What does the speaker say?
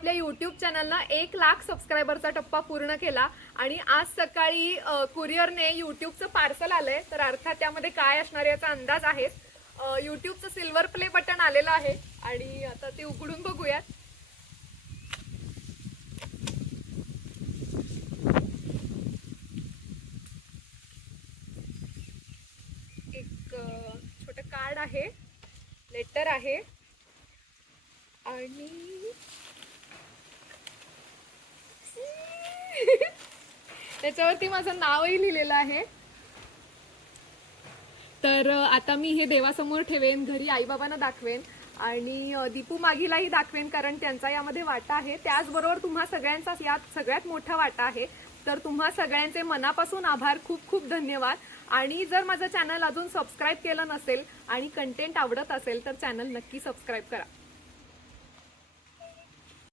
आपल्या यूट्यूब चॅनलनं 1 लाख सबस्क्रायबरचा टप्पा पूर्ण केला आणि आज सकाळी कुरिअरने यूट्यूबचं पार्सल आलंय. तर अर्थात त्यामध्ये काय असणार याचा अंदाज आहे. यूट्यूबचं सिल्वर प्ले बटन आलेलं आहे आणि आता ते उघडून बघूयात. एक छोटं कार्ड आहे, लेटर आहे आणि त्याच्यावरती माझं नावही लिहिलेलं आहे. तर आता मी हे देवासमोर ठेवेन, घरी आईबाबांना दाखवेन आणि दीपू मागीलाही दाखवेन, कारण त्यांचा यामध्ये वाटा आहे. त्याचबरोबर तुम्हा सगळ्यांचा यात सगळ्यात मोठा वाटा आहे. तर तुम्हा सगळ्यांचे मनापासून आभार, खूप खूप धन्यवाद. आणि जर माझं चॅनल अजून सबस्क्राईब केलं नसेल आणि कंटेंट आवडत असेल तर चॅनल नक्की सबस्क्राईब करा.